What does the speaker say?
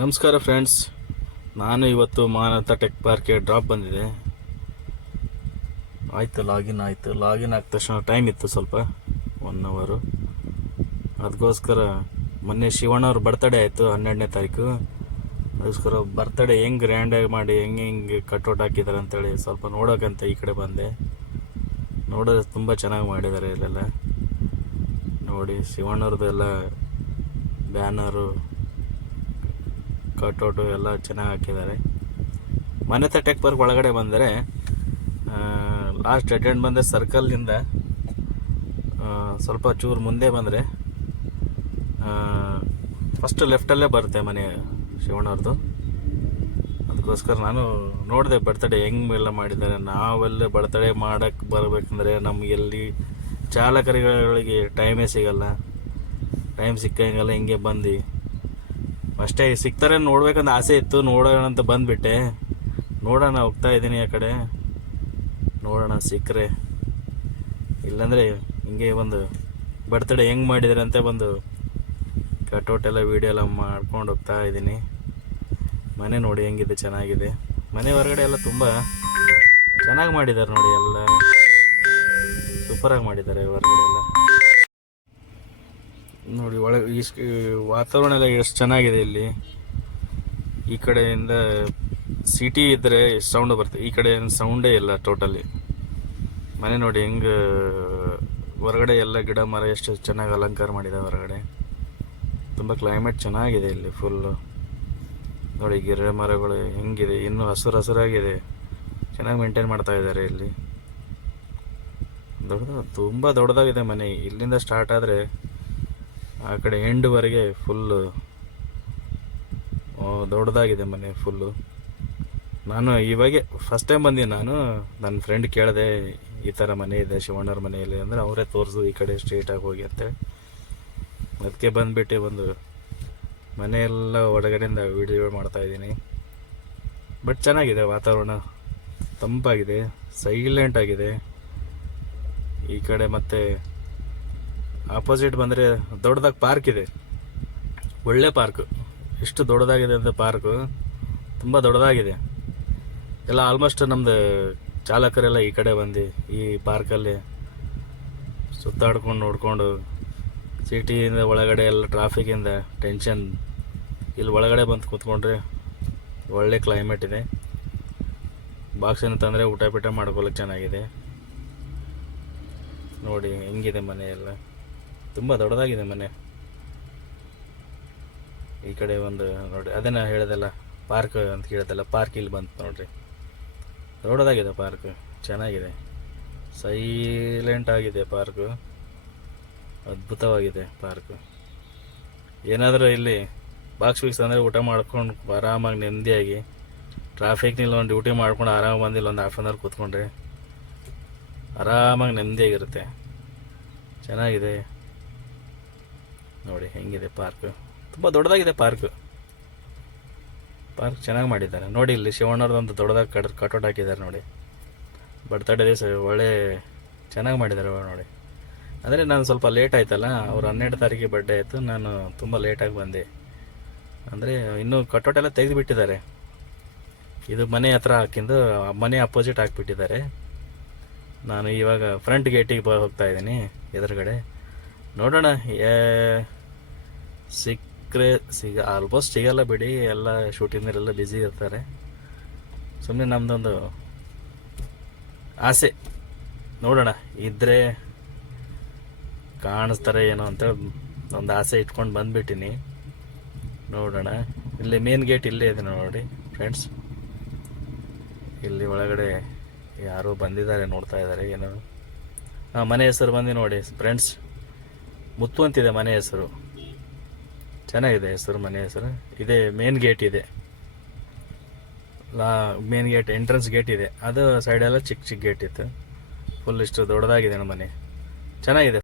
ನಮಸ್ಕಾರ ಫ್ರೆಂಡ್ಸ್, ನಾನು ಇವತ್ತು ಮಾನತ ಟೆಕ್ ಪಾರ್ಕ್ಗೆ ಡ್ರಾಪ್ ಬಂದಿದೆ. ಆಯಿತು, ಲಾಗಿನ್ ಆದ ತಕ್ಷಣ ಟೈಮ್ ಇತ್ತು ಸ್ವಲ್ಪ 1 ಅವರು. ಅದಕ್ಕೋಸ್ಕರ ಮೊನ್ನೆ ಶಿವಣ್ಣವ್ರ ಬರ್ತಡೇ ಆಯಿತು 12ನೇ ತಾರೀಕು. ಅದಕ್ಕೋಸ್ಕರ ಬರ್ತಡೇ ಹೆಂಗೆ ಗ್ರ್ಯಾಂಡಾಗಿ ಮಾಡಿ ಹೆಂಗೆ ಕಟ್ಔಟ್ ಹಾಕಿದ್ದಾರೆ ಅಂತೇಳಿ ಸ್ವಲ್ಪ ನೋಡೋಕ್ಕಂತ ಈ ಕಡೆ ಬಂದೆ. ನೋಡೋದು ತುಂಬ ಚೆನ್ನಾಗಿ ಮಾಡಿದ್ದಾರೆ. ಇಲ್ಲೆಲ್ಲ ನೋಡಿ, ಶಿವಣ್ಣವ್ರದ್ದು ಎಲ್ಲ ಬ್ಯಾನರು ಕಟ್ಔಟು ಎಲ್ಲ ಚೆನ್ನಾಗಿ ಹಾಕಿದ್ದಾರೆ. ಮಾನ್ಯತಾ ಟೆಕ್ ಪಾರ್ಕ್ ಒಳಗಡೆ ಬಂದರೆ ಲಾಸ್ಟ್ ಡೆಡ್ ಎಂಡ್ ಬಂದರೆ ಸರ್ಕಲ್ನಿಂದ ಸ್ವಲ್ಪ ಚೂರು ಮುಂದೆ ಬಂದರೆ ಫಸ್ಟ್ ಲೆಫ್ಟಲ್ಲೇ ಬರುತ್ತೆ ಮನೆ ಶಿವಣ್ಣವ್ರದ್ದು. ಅದಕ್ಕೋಸ್ಕರ ನಾನು ನೋಡಿದೆ ಬರ್ತಡೇ ಹೆಂಗೆಲ್ಲ ಮಾಡಿದ್ದಾರೆ. ನಾವೆಲ್ಲ ಬರ್ತಡೇ ಮಾಡೋಕ್ಕೆ ಬರಬೇಕಂದ್ರೆ ನಮಗೆಲ್ಲಿ ಚಾಲಕರುಗಳಿಗೆ ಟೈಮೇ ಸಿಗಲ್ಲ. ಟೈಮ್ ಸಿಕ್ಕಂಗೆಲ್ಲ ಹಿಂಗೆ ಬಂದು ಅಷ್ಟೇ ಸಿಗ್ತಾರೆ ನೋಡ್ಬೇಕಂತ ಆಸೆ ಇತ್ತು. ನೋಡೋಣ ಅಂತ ಬಂದುಬಿಟ್ಟೆ. ನೋಡೋಣ, ಹೋಗ್ತಾ ಇದ್ದೀನಿ ಆ ಕಡೆ, ನೋಡೋಣ ಸಿಕ್ಕರೆ. ಇಲ್ಲಾಂದರೆ ಹಿಂಗೆ ಒಂದು ಬರ್ತಡೇ ಹೆಂಗೆ ಮಾಡಿದ್ದಾರೆ ಅಂತ ಒಂದು ಕಟ್ಔಟ್ ಎಲ್ಲ ವೀಡಿಯೋ ಎಲ್ಲ ಮಾಡ್ಕೊಂಡು ಹೋಗ್ತಾ ಇದ್ದೀನಿ. ಮನೆ ನೋಡಿ ಹೆಂಗಿದೆ, ಚೆನ್ನಾಗಿದೆ. ಮನೆ ಹೊರಗಡೆ ಎಲ್ಲ ತುಂಬ ಚೆನ್ನಾಗಿ ಮಾಡಿದ್ದಾರೆ ನೋಡಿ, ಎಲ್ಲ ಸೂಪರಾಗಿ ಮಾಡಿದ್ದಾರೆ ಹೊರಗಡೆ ಎಲ್ಲ. ನೋಡಿ ಒಳಗೆ ವಾತಾವರಣ ಎಲ್ಲ ಎಷ್ಟು ಚೆನ್ನಾಗಿದೆ ಇಲ್ಲಿ. ಈ ಕಡೆಯಿಂದ ಸಿಟಿ ಇದ್ದರೆ ಎಷ್ಟು ಸೌಂಡ್ ಬರುತ್ತೆ, ಈ ಕಡೆ ಸೌಂಡೇ ಇಲ್ಲ ಟೋಟಲಿ. ಮನೆ ನೋಡಿ ಹೆಂಗೆ ಹೊರಗಡೆ ಎಲ್ಲ ಗಿಡ ಮರ ಎಷ್ಟು ಚೆನ್ನಾಗಿ ಅಲಂಕಾರ ಮಾಡಿದೆ ಹೊರಗಡೆ. ತುಂಬ ಕ್ಲೈಮೇಟ್ ಚೆನ್ನಾಗಿದೆ ಇಲ್ಲಿ ಫುಲ್ಲು. ನೋಡಿ ಗಿಡ ಮರಗಳು ಹೆಂಗಿದೆ, ಇನ್ನೂ ಹಸಿರಾಗಿದೆ. ಚೆನ್ನಾಗಿ ಮೇಂಟೈನ್ ಮಾಡ್ತಾ ಇದ್ದಾರೆ ಇಲ್ಲಿ. ತುಂಬ ದೊಡ್ಡದಾಗಿದೆ ಮನೆ. ಇಲ್ಲಿಂದ ಸ್ಟಾರ್ಟ್ ಆದರೆ ಆ ಕಡೆ ಎಂಡ್ವರೆಗೆ ಫುಲ್ಲು ದೊಡ್ಡದಾಗಿದೆ ಮನೆ ಫುಲ್ಲು. ನಾನು ಇವಾಗೆ ಫಸ್ಟ್ ಟೈಮ್ ಬಂದೀನಿ. ನಾನು ನನ್ನ ಫ್ರೆಂಡ್ ಕೇಳಿದೆ, ಈ ಥರ ಮನೆ ಇದೆ ಶಿವಣ್ಣವ್ರ ಮನೆಯಲ್ಲಿ ಅಂದರೆ ಅವರೇ ತೋರಿಸು ಈ ಕಡೆ ಸ್ಟ್ರೇಟಾಗಿ ಹೋಗಿ ಅಂತೇಳಿ. ಅದಕ್ಕೆ ಬಂದುಬಿಟ್ಟು ಒಂದು ಮನೆಯೆಲ್ಲ ಹೊರಗಡೆಯಿಂದ ವೀಡಿಯೋ ಮಾಡ್ತಾಯಿದ್ದೀನಿ. ಬಟ್ ಚೆನ್ನಾಗಿದೆ, ವಾತಾವರಣ ತಂಪಾಗಿದೆ, ಸೈಲೆಂಟ್ ಆಗಿದೆ. ಈ ಕಡೆ ಮತ್ತು ಆಪೋಸಿಟ್ ಬಂದರೆ ದೊಡ್ಡದಾಗಿ ಪಾರ್ಕ್ ಇದೆ, ಒಳ್ಳೆ ಪಾರ್ಕು. ಎಷ್ಟು ದೊಡ್ಡದಾಗಿದೆ ಅಂತ ಪಾರ್ಕು, ತುಂಬ ದೊಡ್ಡದಾಗಿದೆ. ಎಲ್ಲ ಆಲ್ಮೋಸ್ಟ್ ನಮ್ಮದು ಚಾಲಕರೆಲ್ಲ ಈ ಕಡೆ ಬಂದು ಈ ಪಾರ್ಕಲ್ಲಿ ಸುತ್ತಾಡ್ಕೊಂಡು ನೋಡಿಕೊಂಡು, ಸಿಟಿಯಿಂದ ಒಳಗಡೆ ಎಲ್ಲ ಟ್ರಾಫಿಕಿಂದ ಟೆನ್ಷನ್, ಇಲ್ಲಿ ಒಳಗಡೆ ಬಂದು ಕೂತ್ಕೊಂಡ್ರೆ ಒಳ್ಳೆ ಕ್ಲೈಮೇಟ್ ಇದೆ. ಬಾಕ್ಸ್ ಏನು ತಂದರೆ ಊಟ ಪೀಟ ಮಾಡ್ಕೊಳ್ಳೋಕೆ ಚೆನ್ನಾಗಿದೆ. ನೋಡಿ ಹೆಂಗಿದೆ ಮನೆ ಎಲ್ಲ, ತುಂಬ ದೊಡ್ಡದಾಗಿದೆ ಮನೆ. ಈ ಕಡೆ ಒಂದು ನೋಡಿ, ಅದನ್ನು ಹೇಳೋದಲ್ಲ ಪಾರ್ಕ್ ಅಂತ ಹೇಳಿದೆಲ್ಲ, ಪಾರ್ಕ್ ಇಲ್ಲಿ ಬಂತು ನೋಡ್ರಿ. ದೊಡ್ಡದಾಗಿದೆ ಪಾರ್ಕ್, ಚೆನ್ನಾಗಿದೆ, ಸೈಲೆಂಟ್ ಆಗಿದೆ ಪಾರ್ಕು, ಅದ್ಭುತವಾಗಿದೆ ಪಾರ್ಕು. ಏನಾದರೂ ಇಲ್ಲಿ ಬಾಕ್ಸ್ ಫಿಕ್ಸ್ ಅಂದರೆ ಊಟ ಮಾಡ್ಕೊಂಡು ಆರಾಮಾಗಿ ನೆಮ್ಮದಿಯಾಗಿ ಟ್ರಾಫಿಕ್ನಲ್ಲಿ ಒಂದು ಡ್ಯೂಟಿ ಮಾಡ್ಕೊಂಡು ಆರಾಮಾಗಿ ಬಂದು ಒಂದು ಹಾಫ್ ಆನ್ ಅವರ್ ಕೂತ್ಕೊಂಡ್ರೆ ಆರಾಮಾಗಿ ನೆಮ್ಮದಿಯಾಗಿರುತ್ತೆ. ಚೆನ್ನಾಗಿದೆ ನೋಡಿ ಹೆಂಗಿದೆ ಪಾರ್ಕ್, ತುಂಬ ದೊಡ್ಡದಾಗಿದೆ ಪಾರ್ಕ್ ಚೆನ್ನಾಗಿ ಮಾಡಿದ್ದಾರೆ ನೋಡಿ. ಇಲ್ಲಿ ಶಿವಣ್ಣವ್ರದ್ದೊಂದು ದೊಡ್ಡದಾಗಿ ಕಟ್ಔಟ್ ಹಾಕಿದ್ದಾರೆ ನೋಡಿ. ಬರ್ತಡೇ ದಿವಸ ಒಳ್ಳೆ ಚೆನ್ನಾಗಿ ಮಾಡಿದ್ದಾರೆ ನೋಡಿ. ಅಂದರೆ ನಾನು ಸ್ವಲ್ಪ ಲೇಟ್ ಆಯ್ತಲ್ಲ, ಅವ್ರು 12 ತಾರೀಕಿಗೆ ಬರ್ಡೇ ಆಯಿತು, ನಾನು ತುಂಬ ಲೇಟಾಗಿ ಬಂದೆ. ಅಂದರೆ ಇನ್ನೂ ಕಟ್ಔಟ್ ಎಲ್ಲ ತೆಗೆದುಬಿಟ್ಟಿದ್ದಾರೆ. ಇದು ಮನೆ ಹತ್ರ ಹಾಕಿದ್ದು, ಮನೆ ಅಪೋಸಿಟ್ ಹಾಕಿಬಿಟ್ಟಿದ್ದಾರೆ. ನಾನು ಇವಾಗ ಫ್ರಂಟ್ ಗೇಟಿಗೆ ಹೋಗ್ತಾ ಇದ್ದೀನಿ ಎದುರುಗಡೆ. ನೋಡೋಣ, ಆಲ್ಮೋಸ್ಟ್ ಸಿಗಲ್ಲ ಬಿಡಿ, ಎಲ್ಲ ಶೂಟಿಂಗಲ್ಲೆಲ್ಲ ಬ್ಯುಸಿ ಇರ್ತಾರೆ. ಸುಮ್ಮನೆ ನಮ್ಮದೊಂದು ಆಸೆ, ನೋಡೋಣ ಇದ್ದರೆ ಕಾಣಿಸ್ತಾರೆ ಏನೋ ಅಂತ ಒಂದು ಆಸೆ ಇಟ್ಕೊಂಡು ಬಂದುಬಿಟ್ಟಿನಿ. ನೋಡೋಣ, ಇಲ್ಲಿ ಮೇನ್ ಗೇಟ್ ಇಲ್ಲೇ ಇದೆ ನೋಡಿ ಫ್ರೆಂಡ್ಸ್. ಇಲ್ಲಿ ಒಳಗಡೆ ಯಾರೋ ಬಂದಿದ್ದಾರೆ, ನೋಡ್ತಾ ಇದ್ದಾರೆ ಏನೋ. ಮನೆ ಹೆಸರು ಬಂದು ನೋಡಿ ಫ್ರೆಂಡ್ಸ್, ಮುತ್ತು ಅಂತಿದೆ ಮನೆ ಹೆಸರು. ಚೆನ್ನಾಗಿದೆ ಹೆಸರು, ಮನೆ ಹೆಸರು. ಇದೇ ಮೇನ್ ಗೇಟ್ ಇದೆ, ಮೇನ್ ಗೇಟ್ ಎಂಟ್ರೆನ್ಸ್ ಗೇಟ್ ಇದೆ. ಅದು ಸೈಡೆಲ್ಲ ಚಿಕ್ಕ ಗೇಟ್ ಇತ್ತು. ಫುಲ್ ಇಷ್ಟು ದೊಡ್ಡದಾಗಿದೆ ಮನೆ, ಚೆನ್ನಾಗಿದೆ.